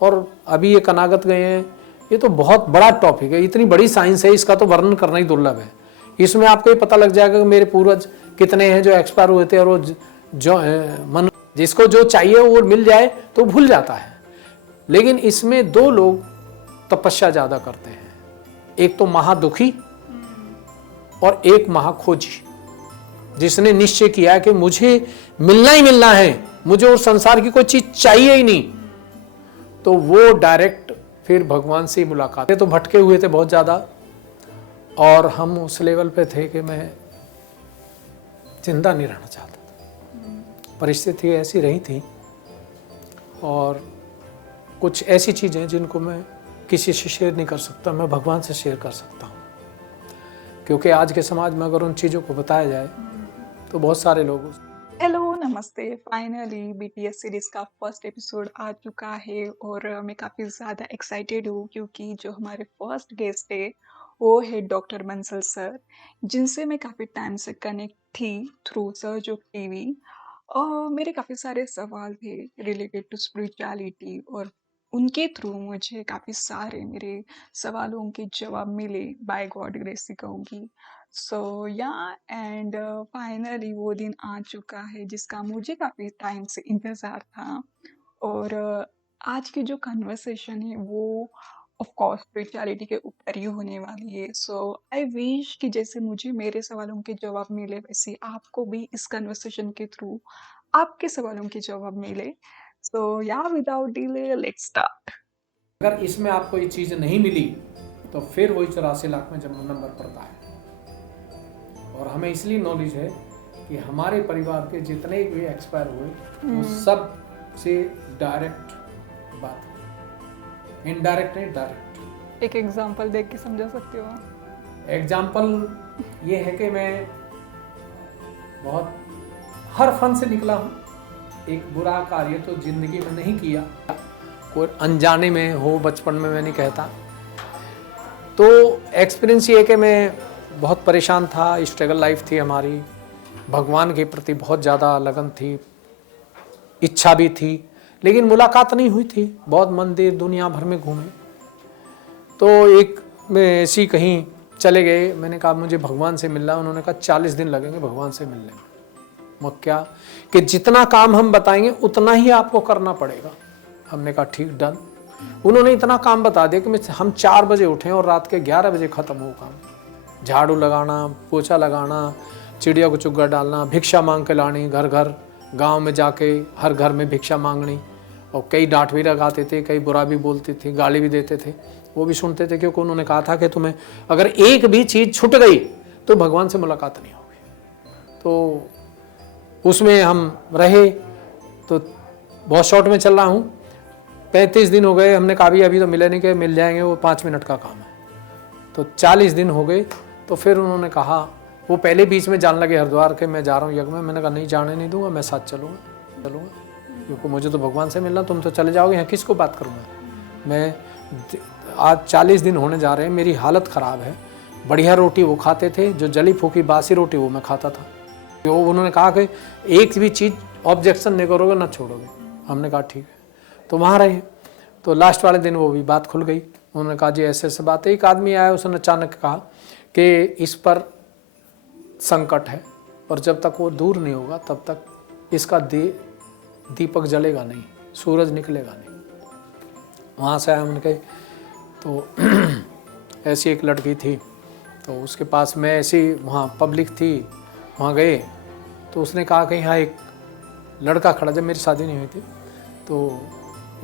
और अभी ये कनागत गए हैं, ये तो बहुत बड़ा टॉपिक है, इतनी बड़ी साइंस है, इसका तो वर्णन करना ही दुर्लभ है। इसमें आपको ये पता लग जाएगा कि मेरे पूर्वज कितने हैं जो एक्सपायर हुए थे, और वो जो जिसको जो चाहिए वो मिल जाए तो भूल जाता है। लेकिन इसमें दो लोग तपस्या ज्यादा करते हैं, एक तो महादुखी और एक महाखोजी, जिसने निश्चय किया कि मुझे मिलना ही मिलना है, मुझे उस संसार की कोई चीज चाहिए ही नहीं, तो वो डायरेक्ट फिर भगवान से मुलाकात। तो भटके हुए थे बहुत ज्यादा, और हम उस लेवल पे थे कि मैं जिंदा नहीं रहना चाहता था। परिस्थिति ऐसी रही थी, और कुछ ऐसी चीजें जिनको मैं किसी से शेयर नहीं कर सकता, मैं भगवान से शेयर कर सकता हूँ। क्योंकि आज के समाज में अगर उन चीज़ों को बताया जाए तो बहुत सारे लोग। हेलो नमस्ते। फाइनली बीटीएस सीरीज का फर्स्ट एपिसोड आ चुका है और मैं काफ़ी ज़्यादा एक्साइटेड हूँ, क्योंकि जो हमारे फर्स्ट गेस्ट है वो है डॉक्टर बंसल सर, जिनसे मैं काफ़ी टाइम से कनेक्ट थी थ्रू सर्च ऑफ टीवी। और मेरे काफ़ी सारे सवाल थे रिलेटेड टू स्पिरिचुअलिटी, और उनके थ्रू मुझे काफ़ी सारे मेरे सवालों के जवाब मिले, बाय गॉड ग्रेस ही कहूँगी। सो या एंड फाइनली वो दिन आ चुका है जिसका मुझे काफ़ी टाइम से इंतज़ार था। और आज की जो कन्वर्सेशन है वो ऑफ कोर्स स्पिरिचुअलिटी के ऊपर ही होने वाली है। सो आई विश कि जैसे मुझे मेरे सवालों के जवाब मिले, वैसे आपको भी इस कन्वर्सेशन के थ्रू आपके सवालों के जवाब मिले। सो या विदाउट डिले लेट्स स्टार्ट। अगर इसमें आपको ये चीज नहीं मिली तो फिर वही 84 लाख में जब नंबर पड़ता है। और हमें इसलिए नॉलेज है कि हमारे परिवार के जितने भी एक्सपायर हुए वो सब से डायरेक्ट बात है, इनडायरेक्ट नहीं डायरेक्ट। एक एग्जांपल देख के समझा सकते हो? एग्जाम्पल ये है कि मैं बहुत हर फन से निकला हूँ। एक बुरा कार्य तो जिंदगी में नहीं किया, कोई अनजाने में हो, बचपन में मैं नहीं कहता। तो एक्सपीरियंस ये कि मैं बहुत परेशान था, स्ट्रगल लाइफ थी हमारी, भगवान के प्रति बहुत ज़्यादा लगन थी, इच्छा भी थी, लेकिन मुलाकात नहीं हुई थी। बहुत मंदिर दुनिया भर में घूमे, तो एक में ऐसी कहीं चले गए, मैंने कहा मुझे भगवान से मिलना। उन्होंने कहा 40 दिन लगेंगे भगवान से मिलने में। वो क्या कि जितना काम हम बताएंगे उतना ही आपको करना पड़ेगा। हमने कहा ठीक डन। उन्होंने इतना काम बता दिया कि हम 4 बजे उठें और रात के 11 बजे ख़त्म हो काम। झाड़ू लगाना, पोछा लगाना, चिड़िया को चुग्गा डालना, भिक्षा मांग के लानी, घर घर गांव में जाके हर घर में भिक्षा मांगनी। और कई डांट भी लगाते थे, कई बुरा भी बोलते थे, गाली भी देते थे, वो भी सुनते थे, क्योंकि उन्होंने कहा था कि तुम्हें अगर एक भी चीज़ छूट गई तो भगवान से मुलाकात नहीं होगी। तो उसमें हम रहे। तो बहुत शॉर्ट में चल रहा हूँ, 35 दिन हो गए। हमने कहा अभी तो मिले नहीं, कि मिल जाएंगे, वो 5 मिनट का काम है। तो 40 दिन हो गए। तो फिर उन्होंने कहा, वो पहले बीच में जान लगे हरिद्वार के मैं जा रहा हूँ यज्ञ में। मैंने कहा नहीं, जाने नहीं दूंगा, मैं साथ चलूँगा, क्योंकि मुझे तो भगवान से मिलना, तुम तो चले जाओगे, यहाँ किसको बात करूँगा मैं। आज 40 दिन होने जा रहे हैं, मेरी हालत ख़राब है। बढ़िया रोटी वो खाते थे, जो जली फूकी बासी रोटी वो मैं खाता था। तो उन्होंने कहा कि एक भी चीज़ ऑब्जेक्शन नहीं करोगे ना छोड़ोगे। हमने कहा ठीक है। तो वहाँ रहे। तो लास्ट वाले दिन वो भी बात खुल गई। उन्होंने कहा जी ऐसे ऐसे बात है। एक आदमी आया, उसने अचानक कहा कि इस पर संकट है, और जब तक वो दूर नहीं होगा तब तक इसका दीपक जलेगा नहीं, सूरज निकलेगा नहीं। वहाँ से आया, हमने कहे तो ऐसी एक लड़की थी, तो उसके पास मैं ऐसी, वहाँ पब्लिक थी, वहाँ गए। तो उसने कहा कि यहाँ एक लड़का खड़ा, जब मेरी शादी नहीं हुई थी, तो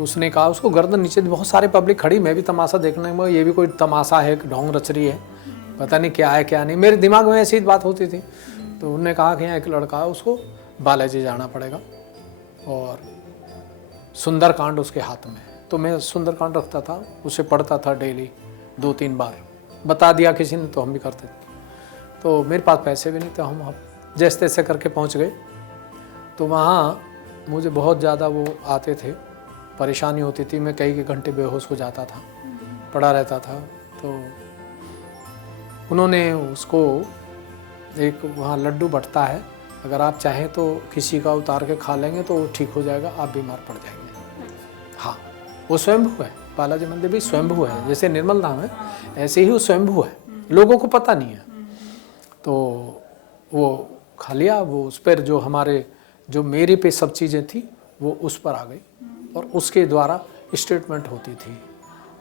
उसने कहा, उसको गर्दन नीचे, बहुत सारे पब्लिक खड़ी, मैं भी तमाशा देखने में, ये भी कोई तमाशा है, ढोंग रच रही है, पता नहीं क्या है क्या नहीं, मेरे दिमाग में ऐसी बात होती थी। तो उन्होंने कहा कि यहाँ एक लड़का है, उसको बालाजी जाना पड़ेगा, और सुंदरकांड उसके हाथ में। तो मैं सुंदरकांड रखता था, उसे पढ़ता था डेली 2-3 बार। बता दिया किसी ने तो हम भी करते थे। तो मेरे पास पैसे भी नहीं थे, हम जैसे तैसे करके पहुँच गए। तो वहाँ मुझे बहुत ज़्यादा वो आते थे, परेशानी होती थी, मैं कई घंटे बेहोश हो जाता था, पड़ा रहता था। तो उन्होंने उसको, एक वहाँ लड्डू बंटता है, अगर आप चाहें तो किसी का उतार के खा लेंगे तो वो ठीक हो जाएगा, आप बीमार पड़ जाएंगे। हाँ, वो स्वयंभू है। बालाजी मंदिर भी स्वयंभू है, जैसे निर्मल धाम है ऐसे ही वो स्वयंभू है, लोगों को पता नहीं है। तो वो खा लिया, वो उस पर जो हमारे जो मेरे पे सब चीज़ें थी वो उस पर आ गई और उसके द्वारा स्टेटमेंट होती थी।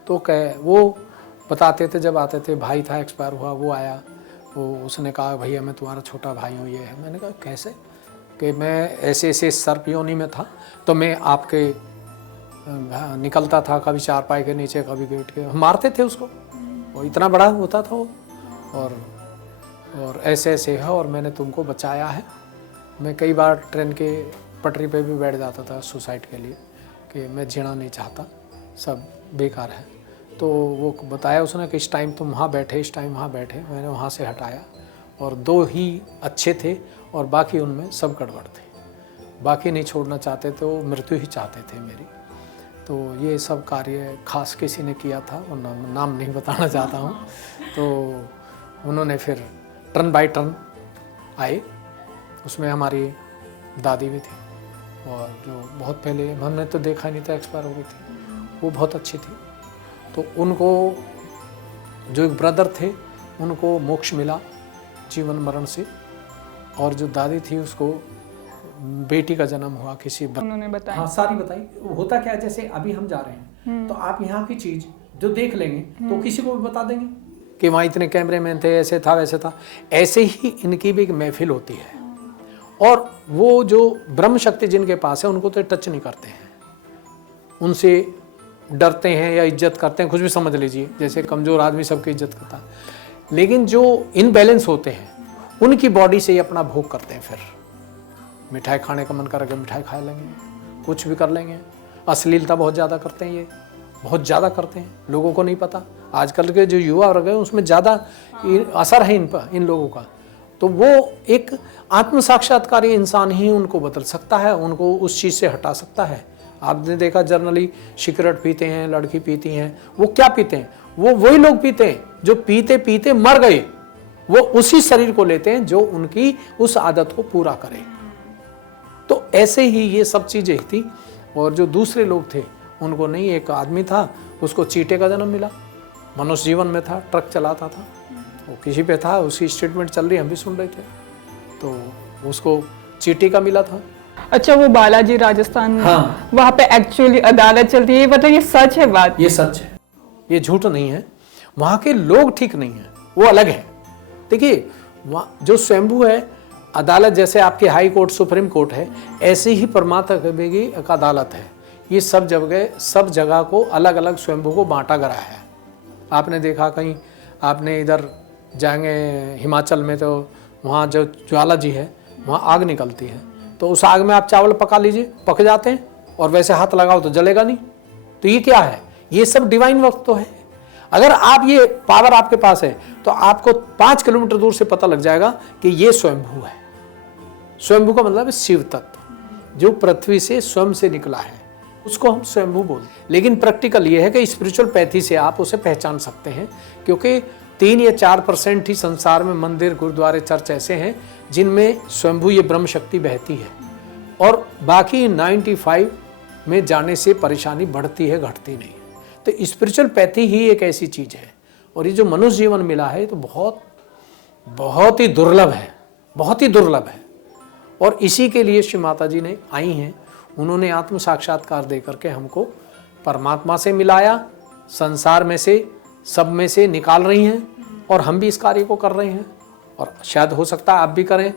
तो वो बताते थे, जब आते थे, भाई था एक्सपायर हुआ, वो आया, वो उसने कहा भैया मैं तुम्हारा छोटा भाई हूँ, ये है। मैंने कहा कैसे? कि मैं ऐसे ऐसे सर्प योनि में था, तो मैं आपके निकलता था, कभी चारपाई के नीचे, कभी गेट के, मारते थे उसको, वो इतना बड़ा होता था वो, और ऐसे ऐसे है, और मैंने तुमको बचाया है। मैं कई बार ट्रेन के पटरी पे भी बैठ जाता था सुसाइड के लिए, कि मैं जीना नहीं चाहता, सब बेकार है। तो वो बताया उसने कि इस टाइम तुम वहाँ बैठे, इस टाइम वहाँ बैठे। मैंने वहाँ से हटाया, और 2 ही अच्छे थे और बाकी उनमें सब गड़बड़ थे, बाकी नहीं छोड़ना चाहते थे, वो मृत्यु ही चाहते थे मेरी। तो ये सब कार्य खास किसी ने किया था, और नाम नहीं बताना चाहता हूँ। तो उन्होंने फिर टर्न बाय टर्न आए, उसमें हमारी दादी भी थी, और जो बहुत पहले हमने तो देखा नहीं था, एक्सपायर हो गई थी, वो बहुत अच्छी थी। तो उनको जो एक ब्रदर थे उनको मोक्ष मिला जीवन मरण से, और जो दादी थी उसको बेटी का जन्म हुआ किसी उन्होंने बताया। हाँ, सारी बताई। होता क्या है, जैसे अभी हम जा रहे हैं तो आप यहाँ की चीज़ जो देख लेंगे तो किसी को भी बता देंगे कि वहाँ इतने कैमरेमैन थे, ऐसे था वैसे था। ऐसे ही इनकी भी एक महफिल होती है, और वो जो ब्रह्म शक्ति जिनके पास है उनको तो टच नहीं करते हैं, उनसे डरते हैं या इज्जत करते हैं, कुछ भी समझ लीजिए। जैसे कमज़ोर आदमी सबकी इज्जत करता है, लेकिन जो इनबैलेंस होते हैं उनकी बॉडी से ही अपना भोग करते हैं। फिर मिठाई खाने का मन करके मिठाई खा लेंगे, कुछ भी कर लेंगे। अश्लीलता बहुत ज़्यादा करते हैं, ये बहुत ज़्यादा करते हैं, लोगों को नहीं पता। आजकल के जो युवा वर्ग है उसमें ज़्यादा असर है इन लोगों का। तो वो एक आत्म साक्षात्कारी इंसान ही उनको बदल सकता है, उनको उस चीज़ से हटा सकता है। आपने देखा जनरली सिगरेट पीते हैं, लड़की पीती हैं, वो क्या पीते हैं? वो वही लोग पीते हैं जो पीते पीते मर गए, वो उसी शरीर को लेते हैं जो उनकी उस आदत को पूरा करे। तो ऐसे ही ये सब चीज़ें थी। और जो दूसरे लोग थे उनको नहीं, एक आदमी था उसको चीटे का जन्म मिला, मनुष्य जीवन में था, ट्रक चलाता था, वो किसी पे था, उसकी स्टेटमेंट चल रही, हम भी सुन रहे थे, तो उसको चीटी का मिला था। अच्छा, वो बालाजी राजस्थान, हाँ, वहाँ पे एक्चुअली अदालत चलती है, मतलब ये सच है बात? ये सच है, ये झूठ नहीं है। वहाँ के लोग ठीक नहीं है, वो अलग है। देखिए वहाँ जो स्वयंभू है, अदालत जैसे आपकी हाई कोर्ट सुप्रीम कोर्ट है, ऐसे ही परमात्मा की एक अदालत है। ये सब जगह को अलग अलग स्वयंभू को बांटा गया है। आपने देखा कहीं, आपने इधर जाएंगे हिमाचल में तो वहाँ जो ज्वाला जी है वहाँ आग निकलती है, तो उस आग में आप चावल पका लीजिए, पक जाते हैं, और वैसे हाथ लगाओ तो जलेगा नहीं। तो ये क्या है? ये सब डिवाइन वक्त तो है। अगर आप ये पावर आपके पास है तो आपको 5 किलोमीटर दूर से पता लग जाएगा कि ये स्वयंभू है। स्वयंभू का मतलब है शिव तत्व, जो पृथ्वी से स्वयं से निकला है, उसको हम स्वयंभू बोलते हैं। लेकिन प्रैक्टिकल ये है कि स्पिरिचुअल पैथी से आप उसे पहचान सकते हैं, क्योंकि 3 या 4% ही संसार में मंदिर, गुरुद्वारे, चर्च ऐसे हैं जिनमें स्वयंभू ये ब्रह्म शक्ति बहती है, और बाकी 95 में जाने से परेशानी बढ़ती है, घटती नहीं। तो स्पिरिचुअल पैथी ही एक ऐसी चीज़ है, और ये जो मनुष्य जीवन मिला है तो बहुत बहुत ही दुर्लभ है, बहुत ही दुर्लभ है। और इसी के लिए श्री माता जी ने आई हैं, उन्होंने आत्म साक्षात्कार दे करके हमको परमात्मा से मिलाया, संसार में से सब में से निकाल रही हैं, और हम भी इस कार्य को कर रहे हैं। और शायद हो सकता है आप भी करें,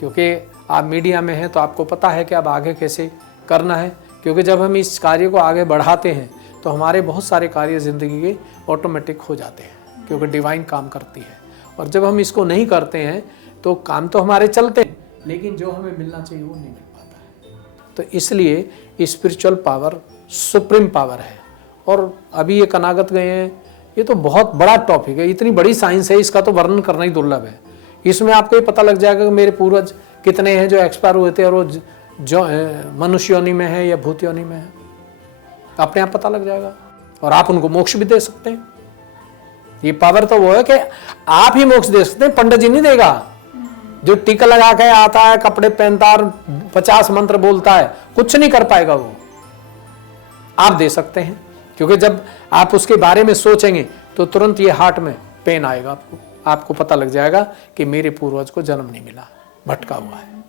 क्योंकि आप मीडिया में हैं तो आपको पता है कि अब आगे कैसे करना है। क्योंकि जब हम इस कार्य को आगे बढ़ाते हैं तो हमारे बहुत सारे कार्य ज़िंदगी के ऑटोमेटिक हो जाते हैं, क्योंकि डिवाइन काम करती है। और जब हम इसको नहीं करते हैं तो काम तो हमारे चलते हैं, लेकिन जो हमें मिलना चाहिए वो नहीं मिल पाता है। तो इसलिए स्पिरिचुअल पावर सुप्रीम पावर है। और अभी ये कनागत गए हैं, ये तो बहुत बड़ा टॉपिक है, इतनी बड़ी साइंस है, इसका तो वर्णन करना ही दुर्लभ है। इसमें आपको ये पता लग जाएगा कि मेरे पूर्वज कितने हैं जो एक्सपायर हुए थे, और वो जो मनुष्य योनि में है या भूत योनि में है, अपने आप पता लग जाएगा, और आप उनको मोक्ष भी दे सकते हैं। ये पावर तो वो है कि आप ही मोक्ष दे सकते हैं, पंडित जी नहीं देगा। जो टीका लगा के आता है, कपड़े पहनता है, 50 मंत्र बोलता है, कुछ नहीं कर पाएगा वो। आप दे सकते हैं, क्योंकि जब आप उसके बारे में सोचेंगे तो तुरंत ये हार्ट में पेन आएगा, आपको पता लग जाएगा कि मेरे पूर्वज को जन्म नहीं मिला, भटका हुआ है।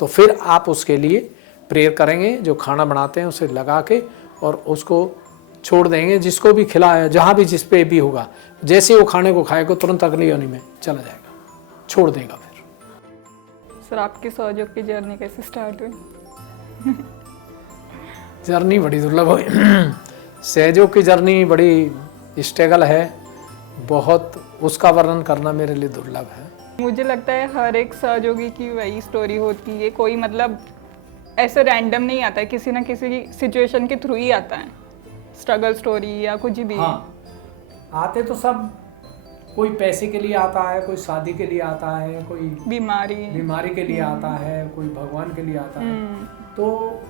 तो फिर आप उसके लिए प्रेयर करेंगे, जो खाना बनाते हैं उसे लगा के और उसको छोड़ देंगे, जिसको भी खिलाया, जहाँ भी जिस पे भी होगा, जैसे वो खाने को खाएगा तुरंत अगली योनि में चला जाएगा, छोड़ देगा। फिर सर आपकी सहयोग की जर्नी कैसे स्टार्ट हुई? जर्नी बड़ी दुर्लभ हुई। सहयोग की जर्नी बड़ी स्ट्रगल है बहुत, उसका वर्णन करना मेरे लिए दुर्लभ है। मुझे लगता है हर एक सहयोगी की वही स्टोरी होती है, कोई मतलब ऐसे रैंडम नहीं आता है, किसी ना किसी सिचुएशन के थ्रू ही आता है, स्ट्रगल स्टोरी या कुछ भी। हाँ, आते तो सब, कोई पैसे के लिए आता है, कोई शादी के लिए आता है, कोई बीमारी के लिए आता है, कोई भगवान के लिए आता है। तो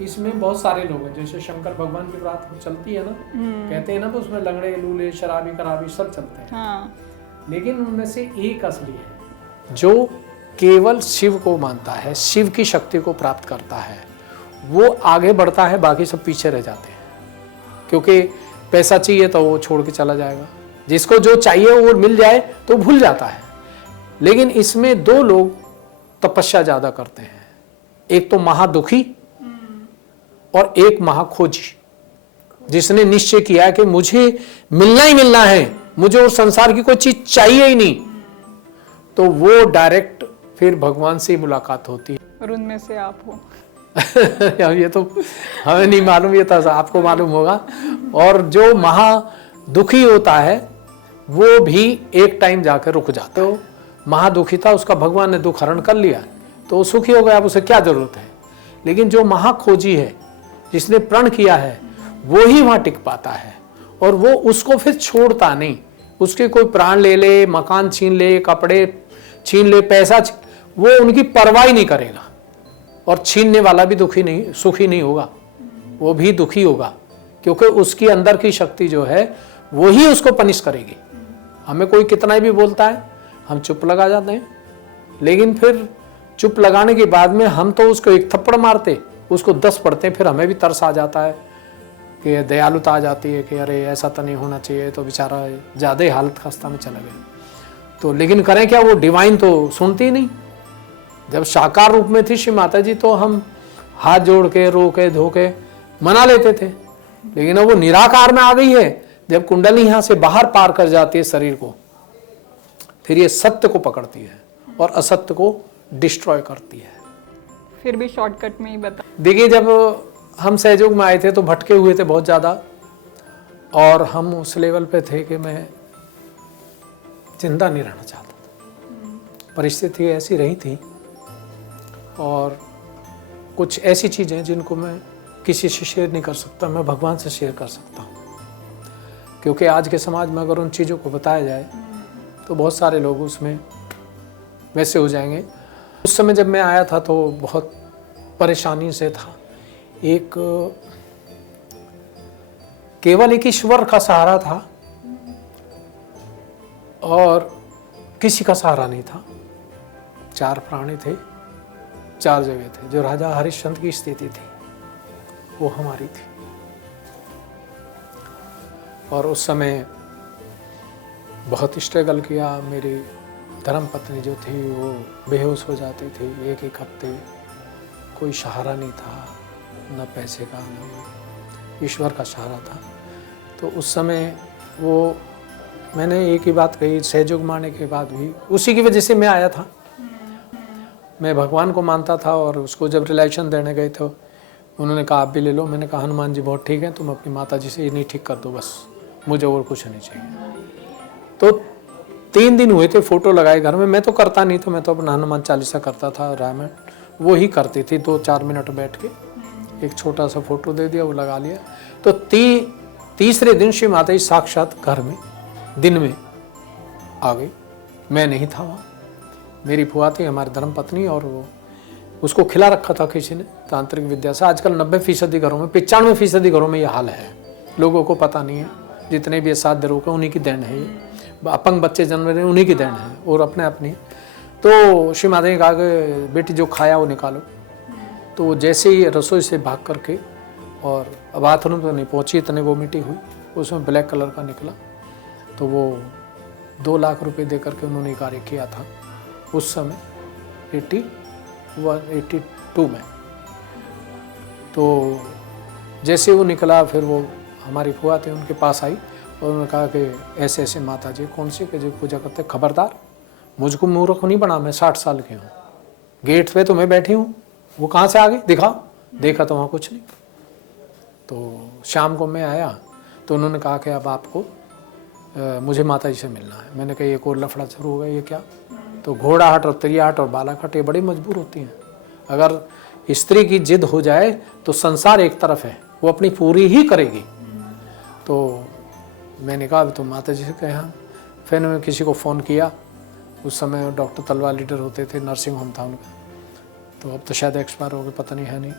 इसमें बहुत सारे लोग हैं, जैसे शंकर भगवान की बात चलती है ना, कहते हैं ना, तो उसमें लंगड़े लूले शराबी कराबी सब चलते हैं। हाँ। लेकिन उनमें से एक असली है जो केवल शिव को मानता है, शिव की शक्ति को प्राप्त करता है, वो आगे बढ़ता है, बाकी सब पीछे रह जाते हैं। क्योंकि पैसा चाहिए तो वो छोड़ के चला जाएगा, जिसको जो चाहिए वो मिल जाए तो भूल जाता है। लेकिन इसमें दो लोग तपस्या ज्यादा करते हैं, एक तो महादुखी और एक महाखोजी, जिसने निश्चय किया है कि मुझे मिलना ही मिलना है, मुझे उस संसार की कोई चीज चाहिए ही नहीं, तो वो डायरेक्ट फिर भगवान से मुलाकात होती है। और उनमें से आप हो। ये तो हमें नहीं मालूम, ये तो आपको मालूम होगा। और जो महादुखी होता है वो भी एक टाइम जाकर रुक जाता है। तो महादुखी था, उसका भगवान ने दुख हरण कर लिया तो वो सुखी हो गया, अब उसे क्या जरूरत है। लेकिन जो महाखोजी है, जिसने प्रण किया है, वो ही वहां टिक पाता है, और वो उसको फिर छोड़ता नहीं। उसके कोई प्राण ले ले, मकान छीन ले, कपड़े छीन ले, पैसा वो उनकी परवाह ही नहीं करेगा। और छीनने वाला भी दुखी नहीं, सुखी नहीं होगा, वो भी दुखी होगा, क्योंकि उसकी अंदर की शक्ति जो है वो ही उसको पनिश करेगी। हमें कोई कितना भी बोलता है, हम चुप लगा जाते हैं, लेकिन फिर चुप लगाने के बाद में हम तो उसको एक थप्पड़ मारते, उसको 10 पढ़ते हैं, फिर हमें भी तरस आ जाता है कि दयालुता आ जाती है कि अरे ऐसा तो नहीं होना चाहिए, तो बेचारा ज़्यादा ही हालत खस्ता में चला गया। तो लेकिन करें क्या, वो डिवाइन तो सुनती ही नहीं। जब साकार रूप में थी श्री माता जी तो हम हाथ जोड़ के रो के धो के मना लेते थे, लेकिन अब वो निराकार में आ गई है। जब कुंडली यहाँ से बाहर पार कर जाती है शरीर को, फिर ये सत्य को पकड़ती है और असत्य को डिस्ट्रॉय करती है। फिर भी शॉर्टकट में ही बता। देखिए, जब हम सहयोग में आए थे तो भटके हुए थे बहुत ज़्यादा, और हम उस लेवल पे थे कि मैं जिंदा नहीं रहना चाहता था। परिस्थिति ऐसी रही थी, और कुछ ऐसी चीज़ें हैं जिनको मैं किसी से शेयर नहीं कर सकता, मैं भगवान से शेयर कर सकता हूँ। क्योंकि आज के समाज में अगर उन चीज़ों को बताया जाए तो बहुत सारे लोग उसमें वैसे हो जाएंगे। उस समय जब मैं आया था तो बहुत परेशानी से था। एक केवल एक ईश्वर का सहारा था और किसी का सहारा नहीं था। 4 प्राणी थे, 4 जगह थे। जो राजा हरिश्चंद्र की स्थिति थी वो हमारी थी, और उस समय बहुत स्ट्रगल किया। मेरी धर्मपत्नी जो थी वो बेहोश हो जाती थी 1-1 हफ्ते, कोई सहारा नहीं था, न पैसे का न ईश्वर का सहारा था। तो उस समय वो मैंने एक ही बात कही, सहयोग मारने के बाद भी उसी की वजह से मैं आया था। मैं भगवान को मानता था, और उसको जब रिलेशन देने गए तो उन्होंने कहा आप भी ले लो। मैंने कहा हनुमान जी बहुत ठीक है, तुम अपनी माता जी से इन्हीं ठीक कर दो, बस मुझे और कुछ नहीं चाहिए। तो 3 दिन हुए थे, फोटो लगाए घर में। मैं तो करता नहीं था, मैं तो अपना हनुमान चालीसा करता था, रामायण वो ही करती थी। 2-4 मिनट बैठ के एक छोटा सा फोटो दे दिया, वो लगा लिया। तो तीसरे दिन श्री माता जी साक्षात घर में दिन में आ गई। मैं नहीं था वहाँ, मेरी फुआ थी हमारी धर्मपत्नी, और वो उसको खिला रखा था किसी ने तांत्रिक विद्या से। आजकल 90% घरों में, 95% घरों में ये हाल है, लोगों को पता नहीं है। जितने भी साध्य रोग हैं उन्हीं की देन है, ये अपंग बच्चे जन्म रहे हैं उन्हीं की देन है, और अपने अपनी। तो श्री माता ने कहा कि बेटी जो खाया वो निकालो। तो जैसे ही रसोई से भाग करके और बाथरूम तो नहीं पहुंची, इतने वोमिटी हुई, उसमें ब्लैक कलर का निकला। तो वो 2 लाख रुपए दे करके उन्होंने कार्य किया था उस समय 82 में। तो जैसे वो निकला फिर वो हमारी फुआ थे उनके पास आई और उन्होंने कहा कि ऐसे ऐसे माता जी, कौन सी के जो पूजा करते, खबरदार मुझको मूर्ख नहीं बना, मैं 60 साल की हूँ, गेट पे तो मैं बैठी हूँ, वो कहाँ से आ गई, दिखाओ। देखा तो वहाँ कुछ नहीं। तो शाम को मैं आया तो उन्होंने कहा कि अब आपको मुझे माता जी से मिलना है। मैंने कहा एक और लफड़ा शुरू हो गया, ये क्या? तो घोड़ाहट और त्रियाहट और बालाघाट ये बड़ी मजबूर होती हैं। अगर स्त्री की जिद हो जाए तो संसार एक तरफ है, वो अपनी पूरी ही करेगी। तो मैंने कहा अब तो माता जी से कहा। फिर मैंने किसी को फ़ोन किया, उस समय डॉक्टर तलवार लीडर होते थे, नर्सिंग होम था उनका, तो अब तो शायद एक्सपायर हो गए, पता नहीं है नहीं।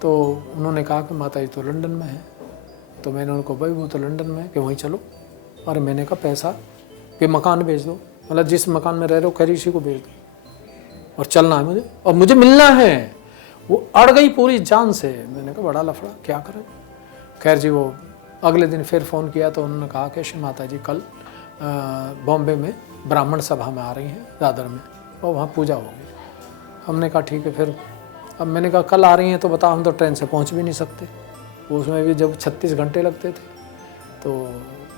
तो उन्होंने कहा कि माता जी तो लंदन में है। तो मैंने उनको भाई वो तो लंदन में है कि वहीं चलो। और मैंने कहा पैसा कि मकान भेज दो, मतलब जिस मकान में रह रहे हो खैर इसी को भेज दो और चलना है मुझे और मुझे मिलना है। वो अड़ गई पूरी जान से। मैंने कहा बड़ा लफड़ा, क्या करें। खैर जी वो अगले दिन फिर फ़ोन किया तो उन्होंने कहा कि श्री माता जी कल बॉम्बे में ब्राह्मण सभा में आ रही हैं दादर में और वहाँ पूजा होगी। हमने कहा ठीक है। फिर अब मैंने कहा कल आ रही हैं तो बताओ, हम तो ट्रेन से पहुँच भी नहीं सकते, उसमें भी जब 36 घंटे लगते थे। तो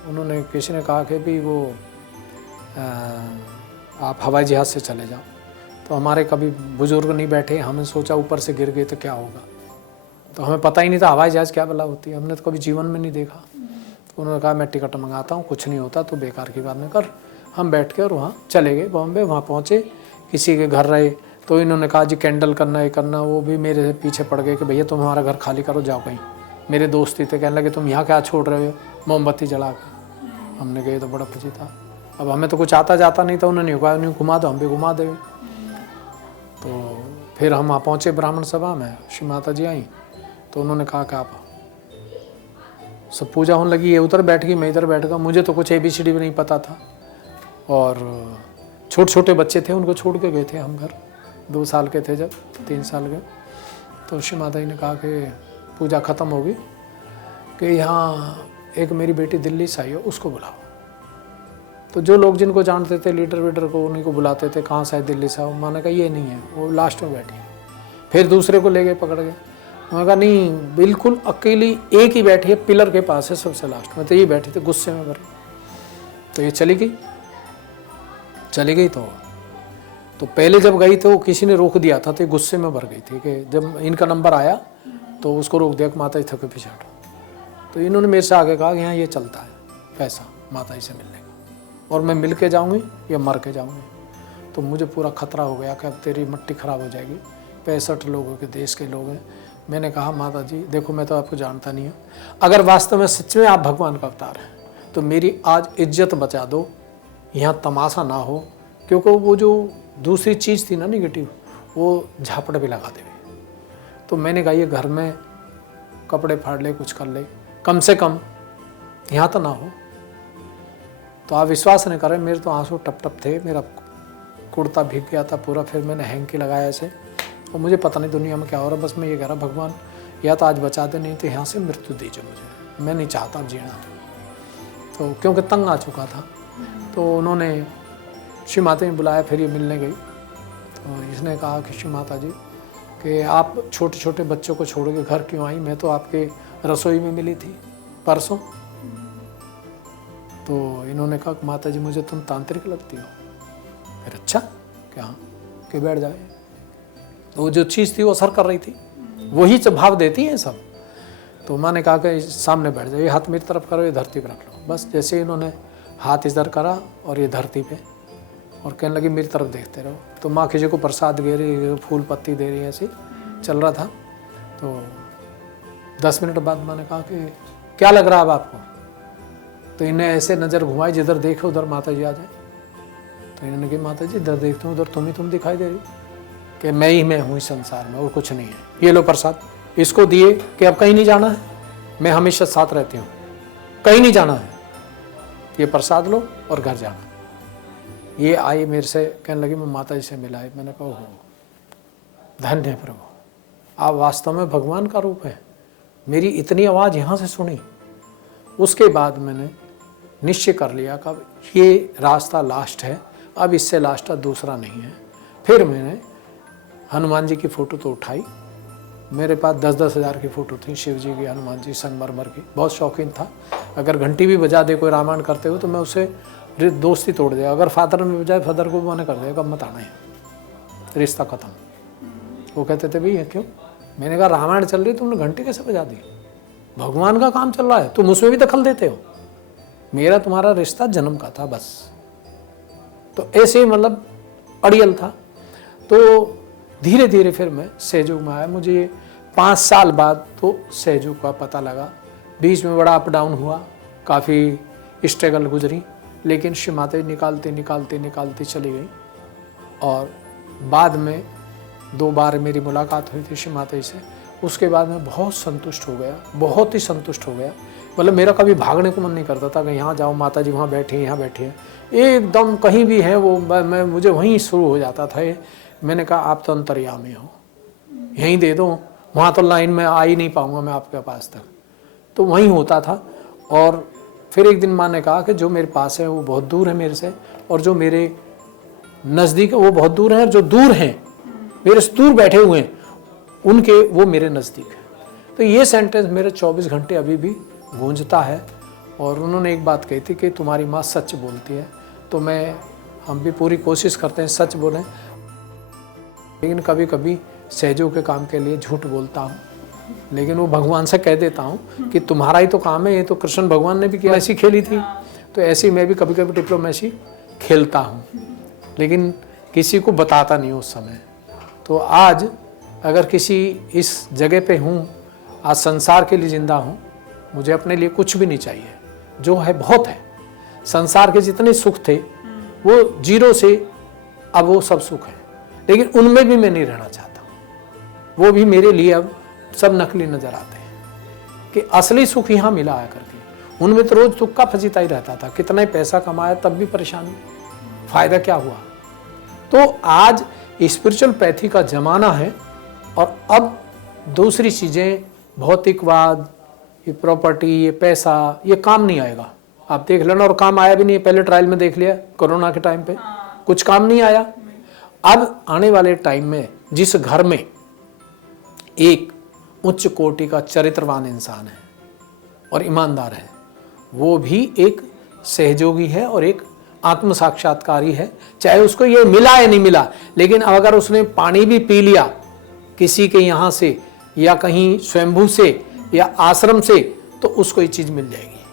उन्होंने किसी ने कहा कि भी वो आप हवाई जहाज़ से चले जाओ। तो हमारे कभी बुजुर्ग नहीं बैठे, हमने सोचा ऊपर से गिर गए तो क्या होगा। तो हमें पता ही नहीं था हवाई जहाज़ क्या भला होती है, हमने तो कभी जीवन में नहीं देखा। तो उन्होंने कहा मैं टिकट मंगाता हूँ, कुछ नहीं होता तो बेकार की बात नहीं कर। हम बैठ के और वहाँ चले गए बॉम्बे। वहाँ पहुँचे, किसी के घर रहे। तो इन्होंने कहा जी कैंडल करना ये करना, वो भी मेरे पीछे पड़ गए कि भैया तुम हमारा घर खाली करो, जाओ कहीं। मेरे दोस्त ही थे, कहने लगे तुम यहाँ क्या छोड़ रहे हो मोमबत्ती जला के। हमने कहा ये तो बड़ा खुशी था। अब हमें तो कुछ आता जाता नहीं था, उन्होंने कहा नहीं घुमा दो, हम भी घुमा देंगे। तो फिर हम वहाँ पहुँचे ब्राह्मण सभा में, श्री माता जी आई तो उन्होंने कहा कि आप सब पूजा होने लगी, ये उधर बैठ गई, मैं इधर बैठ गया। मुझे तो कुछ ABCD भी नहीं पता था और छोटे छोटे बच्चे थे, उनको छोड़ के गए थे हम घर। 2 साल के थे जब, 3 साल के। तो श्री माता जी ने कहा कि पूजा ख़त्म होगी कि यहाँ एक मेरी बेटी दिल्ली से आई हो, उसको बुलाओ। तो जो लोग जिनको जानते थे लीडर वीडर को, उन्हीं को बुलाते थे, कहाँ से दिल्ली से आओ। मैंने कहा ये नहीं है, वो लास्ट में बैठी है। फिर दूसरे को ले गए पकड़ के, मैंने कहा नहीं बिल्कुल अकेली एक ही बैठी है, पिलर के पास है सबसे लास्ट में। तो ये बैठी थी गुस्से में भर। तो ये चली गई। तो पहले जब गई तो किसी ने रोक दिया था, तो ये गुस्से में भर गई थी कि जब इनका नंबर आया तो उसको रोक दिया कि माता जी थके पीछे हटो। तो इन्होंने मेरे से आगे कहा कि यहाँ ये चलता है पैसा माता जी से मिलने का, और मैं मिल के जाऊँगी या मर के जाऊँगी। तो मुझे पूरा खतरा हो गया कि अब तेरी मट्टी ख़राब हो जाएगी। 65 लोगों के देश के लोग हैं। मैंने कहा माता जी देखो मैं तो आपको जानता नहीं हूँ, अगर वास्तव में सच में आप भगवान का अवतार हैं तो मेरी आज इज्जत बचा दो, यहाँ तमाशा ना हो। क्योंकि वो जो दूसरी चीज़ थी ना निगेटिव, वो झापड़ भी लगा देवे। तो मैंने कहा ये घर में कपड़े फाड़ ले, कुछ कर ले, कम से कम यहाँ तो ना हो। तो आप विश्वास नहीं करें, मेरे तो आंसू टप टप थे, मेरा कुर्ता भीग गया था पूरा। फिर मैंने हैंकी लगाया ऐसे, और मुझे पता नहीं दुनिया में क्या हो रहा, बस मैं ये कह रहा भगवान या तो आज बचा दे, नहीं तो यहाँ से मृत्यु दीजिए मुझे, मैं नहीं चाहता जीना। तो क्योंकि तंग आ चुका था। तो उन्होंने श्री माता ने बुलाया, फिर ये मिलने गई। तो इसने कहा कि श्री माता जी कि आप छोटे छोटे बच्चों को छोड़ के घर क्यों आई, मैं तो आपके रसोई में मिली थी परसों। तो इन्होंने कहा माता जी मुझे तुम तांत्रिक लगती हो। फिर अच्छा क्या, हाँ कि बैठ जाए। तो वो जो चीज़ थी वो असर कर रही थी, वही जब भाव देती है सब। तो माँ ने कहा कि सामने बैठ जाओ, ये हाथ मेरी तरफ करो, ये धरती पर रख लो। बस जैसे इन्होंने हाथ इधर करा और ये धरती पे, और कहने लगी मेरी तरफ देखते रहो। तो माँ किसी को प्रसाद दे रही, फूल पत्ती दे रही, ऐसे चल रहा था। तो 10 मिनट बाद माँ ने कहा कि क्या लग रहा है अब आपको। तो इन्हें ऐसे नज़र घुमाई जिधर देखो उधर माता जी आ जाए। तो इन्होंने कहा माता जी इधर देखते हूँ, उधर तुम दिखाई दे रही कि मैं ही मैं हूँ इस संसार में और कुछ नहीं है। ये लो प्रसाद, इसको दिए कि अब कहीं नहीं जाना है, मैं हमेशा साथ रहती हूँ, कहीं नहीं जाना है, ये प्रसाद लो और घर जाना। ये आई मेरे से, कहने लगी मैं माता जी से मिला है। मैंने कहा हो धन्य है प्रभु, आप वास्तव में भगवान का रूप है। मेरी इतनी आवाज़ यहाँ से सुनी। उसके बाद मैंने निश्चय कर लिया कि ये रास्ता लास्ट है, अब इससे लास्ट दूसरा नहीं है। फिर मैंने हनुमान जी की फ़ोटो तो उठाई। मेरे पास 10-10 हज़ार की फ़ोटो थी, शिव जी की, हनुमान जी, संगमरमर की। बहुत शौकीन था। अगर घंटी भी बजा दे कोई रामायण करते हो तो मैं उससे दोस्ती तोड़ दिया। अगर फादर में बजाए, फादर को भी मना कर देगा, कब मत आना है, रिश्ता ख़त्म। वो कहते थे भैया क्यों? मैंने कहा रामायण चल रही, तुमने घंटी कैसे बजा दी? भगवान का काम चल रहा है, तुम उसमें भी दखल देते हो। मेरा तुम्हारा रिश्ता जन्म का था बस। तो ऐसे ही मतलब अड़ियल था। तो धीरे धीरे फिर मैं सहयोग में आया। मुझे 5 साल बाद तो सहयोग का पता लगा। बीच में बड़ा अप डाउन हुआ, काफ़ी स्ट्रगल गुजरी, लेकिन श्री माता जी निकालते निकालते निकालते चली गई। और बाद में 2 बार मेरी मुलाकात हुई थी श्री माता जी से। उसके बाद मैं बहुत संतुष्ट हो गया, बहुत ही संतुष्ट हो गया। मतलब मेरा कभी भागने को मन नहीं करता था कि यहाँ जाओ, माता जी वहाँ बैठी हैं, यहाँ बैठी हैं, एकदम कहीं भी है वो मैं मुझे वहीं शुरू हो जाता था। मैंने कहा आप तो अंतर्यामी हो, यहीं दे दो, वहाँ तो लाइन में आ ही नहीं पाऊँगा मैं आपके पास तक। तो वहीं होता था। और फिर एक दिन माँ ने कहा कि जो मेरे पास है वो बहुत दूर है मेरे से, और जो मेरे नज़दीक है वो बहुत दूर है, और जो दूर हैं, मेरे से दूर बैठे हुए हैं, उनके वो मेरे नज़दीक है। तो ये सेंटेंस मेरे 24 घंटे अभी भी गूंजता है। और उन्होंने एक बात कही थी कि तुम्हारी माँ सच बोलती है। तो हम भी पूरी कोशिश करते हैं सच बोलें, लेकिन कभी कभी सहयोग के काम के लिए झूठ बोलता हूँ। लेकिन वो भगवान से कह देता हूँ कि तुम्हारा ही तो काम है, ये तो कृष्ण भगवान ने भी किया, ऐसी खेली थी, तो ऐसी मैं भी कभी कभी डिप्लोमेसी खेलता हूँ, लेकिन किसी को बताता नहीं उस समय। तो आज अगर किसी इस जगह पे हूँ, आज संसार के लिए ज़िंदा हूँ, मुझे अपने लिए कुछ भी नहीं चाहिए, जो है बहुत है। संसार के जितने सुख थे वो जीरो से अब वो सब सुख है, लेकिन उनमें भी मैं नहीं रहना चाहता। वो भी मेरे लिए अब सब नकली नजर आते हैं कि असली सुख यहाँ मिला है करके। उनमें तो रोज तुक्का फजीता ही रहता था, कितना ही पैसा कमाया तब भी परेशानी, फायदा क्या हुआ। तो आज स्पिरिचुअल पैथी का जमाना है, और अब दूसरी चीजें, भौतिकवाद, ये प्रॉपर्टी, ये पैसा, ये काम नहीं आएगा। आप देख लेना, और काम आया भी नहीं। पहले ट्रायल में देख लिया कोरोना के टाइम पे, कुछ काम नहीं आया। अब आने वाले टाइम में जिस घर में एक उच्च कोटि का चरित्रवान इंसान है और ईमानदार है, वो भी एक सहयोगी है और एक आत्म साक्षात्कारी है। चाहे उसको ये मिला या नहीं मिला, लेकिन अगर उसने पानी भी पी लिया किसी के यहाँ से, या कहीं स्वयंभू से, या आश्रम से, तो उसको ये चीज़ मिल जाएगी।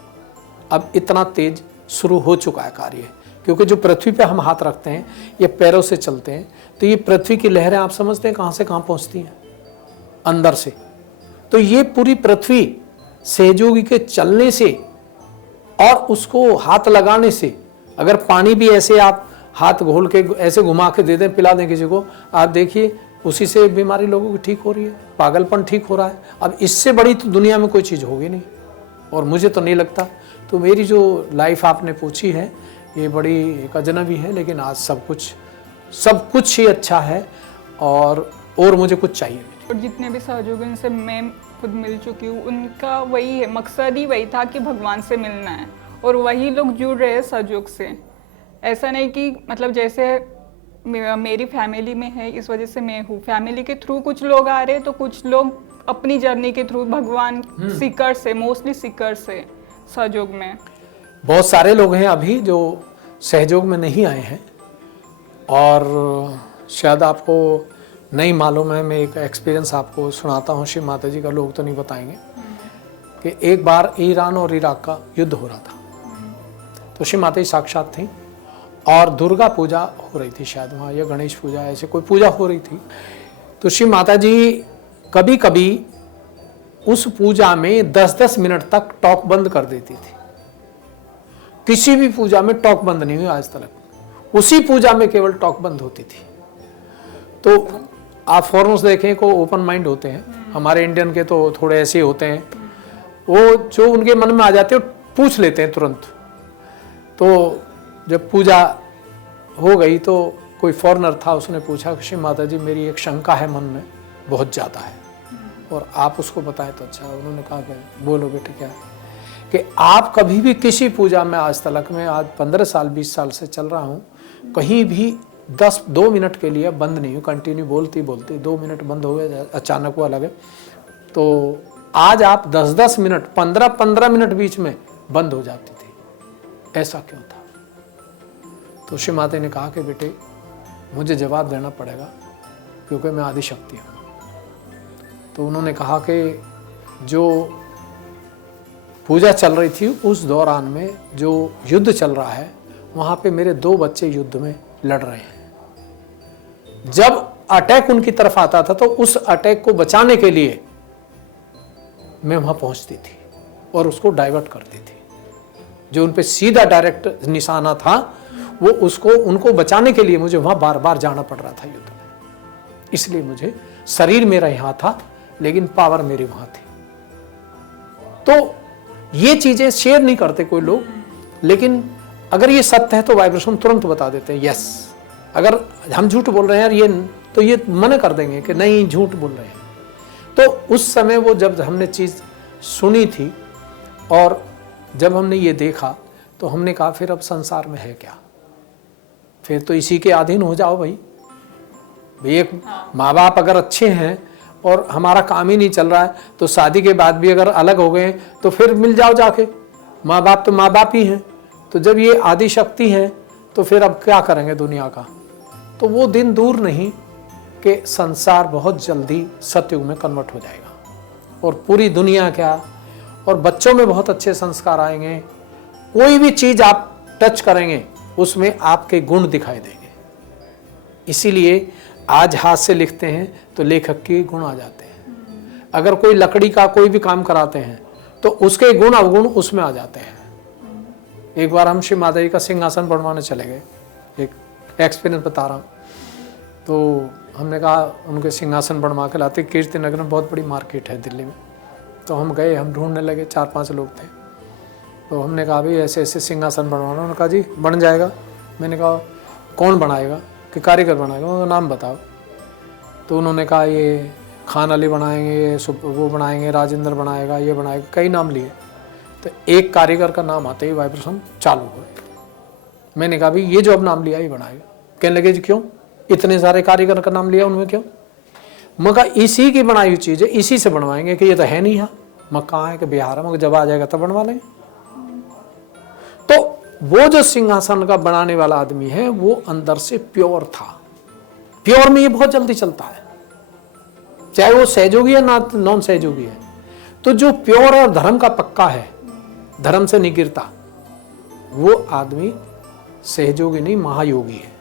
अब इतना तेज शुरू हो चुका है कार्य, क्योंकि जो पृथ्वी पे हम हाथ रखते हैं, ये पैरों से चलते हैं, तो ये पृथ्वी की लहरें आप समझते हैं कहाँ से कहाँ पहुँचती हैं, अंदर से। तो ये पूरी पृथ्वी सहयोगी के चलने से और उसको हाथ लगाने से, अगर पानी भी ऐसे आप हाथ घोल के ऐसे घुमा के दे दें, पिला दें किसी को, आप देखिए उसी से बीमारी लोगों की ठीक हो रही है, पागलपन ठीक हो रहा है। अब इससे बड़ी तो दुनिया में कोई चीज़ होगी नहीं, और मुझे तो नहीं लगता। तो मेरी जो लाइफ आपने पूछी है, ये बड़ी एक अजनबी है, लेकिन आज सब कुछ ही अच्छा है, और मुझे कुछ चाहिए नहीं। और जितने भी सहयोगी उनसे मैं खुद मिल चुकी हूँ, उनका वही है, मकसद ही वही था कि भगवान से मिलना है, और वही लोग जुड़ रहे हैं सहयोग से। ऐसा नहीं कि मतलब जैसे मेरी फैमिली में है इस वजह से मैं हूँ, फैमिली के थ्रू कुछ लोग आ रहे हैं, तो कुछ लोग अपनी जर्नी के थ्रू भगवान सीकर से, मोस्टली सीकर से सहयोग में। बहुत सारे लोग हैं अभी जो सहयोग में नहीं आए हैं, और शायद आपको नहीं मालूम है, मैं एक एक्सपीरियंस आपको सुनाता हूँ। श्री माता जी का लोग तो नहीं बताएंगे कि एक बार ईरान और इराक का युद्ध हो रहा था, तो श्री माता जी साक्षात थी, और दुर्गा पूजा हो रही थी शायद वहाँ, या गणेश पूजा, ऐसे कोई पूजा हो रही थी। तो श्री माता जी कभी कभी उस पूजा में 10-10 मिनट तक टॉक बंद कर देती थी। किसी भी पूजा में टॉक बंद नहीं हुई आज तक, उसी पूजा में केवल टॉक बंद होती थी। तो आप फॉरेनर्स देखें को ओपन माइंड होते हैं, हमारे इंडियन के तो थोड़े ऐसे होते हैं, वो जो उनके मन में आ जाते हैं पूछ लेते हैं तुरंत। तो जब पूजा हो गई तो कोई फॉरेनर था, उसने पूछा कि श्री माता जी मेरी एक शंका है मन में बहुत ज़्यादा है, और आप उसको बताएं तो अच्छा। उन्होंने कहा कि बोलो बेटे क्या है, कि आप कभी भी किसी पूजा में आज तक में, आज 15 साल 20 साल से चल रहा हूँ, कहीं भी 2 मिनट के लिए बंद नहीं हूँ, कंटिन्यू बोलती 2 मिनट बंद हो गया, अचानक वो अलग है। तो आज आप 10-10 मिनट 15-15 मिनट बीच में बंद हो जाती थी, ऐसा क्यों था? तो श्री माता ने कहा कि बेटे मुझे जवाब देना पड़ेगा क्योंकि मैं आदिशक्ति हूँ। तो उन्होंने कहा कि जो पूजा चल रही थी उस दौरान में जो युद्ध चल रहा है वहाँ पे मेरे 2 बच्चे युद्ध में लड़ रहे हैं। जब अटैक उनकी तरफ आता था तो उस अटैक को बचाने के लिए मैं वहाँ पहुँचती थी और उसको डाइवर्ट करती थी। जो उन पे सीधा डायरेक्ट निशाना था वो उनको बचाने के लिए मुझे वहाँ बार बार जाना पड़ रहा था युद्ध में। इसलिए मुझे शरीर मेरा यहाँ था लेकिन पावर मेरी वहाँ थी। तो ये चीजें शेयर नहीं करते कोई लोग, लेकिन अगर ये सत्य है तो वाइब्रेशन तुरंत बता देते हैं यस। अगर हम झूठ बोल रहे हैं यार ये, तो ये मना कर देंगे कि नहीं झूठ बोल रहे हैं। तो उस समय वो जब हमने चीज़ सुनी थी और जब हमने ये देखा तो हमने कहा फिर अब संसार में है क्या, फिर तो इसी के अधीन हो जाओ भाई। एक माँ बाप अगर अच्छे हैं और हमारा काम ही नहीं चल रहा है तो शादी के बाद भी अगर अलग हो गए तो फिर मिल जाओ जाके। माँ बाप तो माँ बाप ही हैं। तो जब ये आदि शक्ति है तो फिर अब क्या करेंगे दुनिया का। तो वो दिन दूर नहीं कि संसार बहुत जल्दी सतयुग में कन्वर्ट हो जाएगा और पूरी दुनिया क्या, और बच्चों में बहुत अच्छे संस्कार आएंगे। कोई भी चीज आप टच करेंगे उसमें आपके गुण दिखाई देंगे। इसीलिए आज हाथ से लिखते हैं तो लेखक के गुण आ जाते हैं। अगर कोई लकड़ी का कोई भी काम कराते हैं तो उसके गुण अवगुण उसमें आ जाते हैं। एक बार हम श्री माता जी का सिंहासन बनवाने चले गए, एक एक्सपीरियंस बता रहा हूँ। तो हमने कहा उनके सिंहासन बनवा के लाते। कीर्ति नगर में बहुत बड़ी मार्केट है दिल्ली में। तो हम गए, हम ढूंढने लगे, 4-5 लोग थे। तो हमने कहा भाई ऐसे ऐसे सिंहासन बनवाना। उन्होंने कहा जी बन जाएगा। मैंने कहा कौन बनाएगा, कि कारीगर बनाएगा, उनका नाम बताओ। तो उन्होंने कहा ये खान अली बनाएंगे, ये वो बनाएंगे, राजेंद्र बनाएगा, ये बनाएगा, कई नाम लिए। तो एक कारीगर का नाम आते ही वाइब्रेशन चालू हुआ। मैंने कहा भाई ये जो अब नाम लिया ये बनाएगा। कहने लगे जी क्यों, इतने सारे कारीगर का नाम लिया उनमें क्यों? मैं कहा इसी की बनाई हुई चीज़ है, इसी से बनवाएंगे। कि ये तो है नहीं यहाँ। मैं कहाँ है कि बिहार है। मगर जब आ जाएगा तब बनवा लेंगे। तो वो जो सिंहासन का बनाने वाला आदमी है वो अंदर से प्योर था। प्योर में ये बहुत जल्दी चलता है, चाहे वो सहयोगी है ना नॉन सहयोगी है। तो जो प्योर और धर्म का पक्का है, धर्म से नहीं गिरता, वो आदमी सहयोगी नहीं महायोगी है।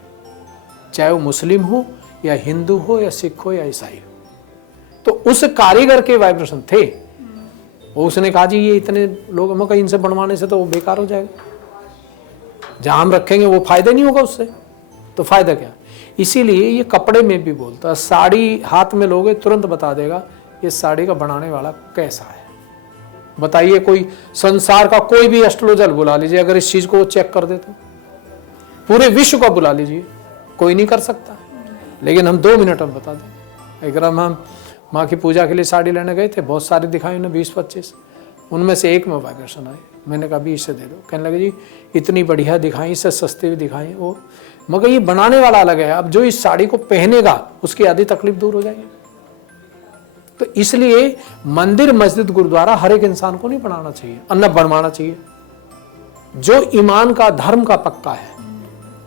चाहे वो मुस्लिम हो या हिंदू हो या सिख हो या ईसाई हो। तो उस कारीगर के वाइब्रेशन थे। वो उसने कहा जी ये इतने लोग, मैं कहीं इनसे बनवाने से तो वो बेकार हो जाएगा। जहां हम रखेंगे वो फायदा नहीं होगा उससे, तो फायदा क्या। इसीलिए ये कपड़े में भी बोलता है। साड़ी हाथ में लोगे तुरंत बता देगा ये साड़ी का बनाने वाला कैसा है। बताइए कोई संसार का कोई भी एस्ट्रोलॉजर बुला लीजिए, अगर इस चीज को वो चेक कर दे तो पूरे विश्व को बुला लीजिए, कोई नहीं कर सकता। लेकिन हम 2 मिनट में बता दें। एक बार हम माँ की पूजा के लिए साड़ी लेने गए थे, बहुत सारी दिखाई उन्हें 20-25। उनमें से एक में वाइब्रेशन आई। मैंने कहा भी इससे दे दो। कहने लगे जी इतनी बढ़िया दिखाई, इससे सस्ती भी दिखाई वो, मगर ये बनाने वाला अलग है। अब जो इस साड़ी को पहनेगा उसकी आधी तकलीफ दूर हो जाएगी। तो इसलिए मंदिर मस्जिद गुरुद्वारा हर एक इंसान को नहीं बनाना चाहिए, न बनवाना चाहिए। जो ईमान का धर्म का पक्का है,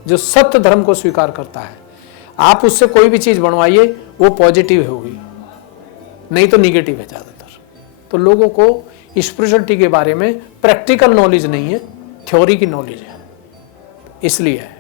जो सत्य धर्म को स्वीकार करता है, आप उससे कोई भी चीज बनवाइए वो पॉजिटिव होगी, नहीं तो निगेटिव है ज्यादातर। तो लोगों को स्पिरिचुअलिटी के बारे में प्रैक्टिकल नॉलेज नहीं है, थ्योरी की नॉलेज है, इसलिए है।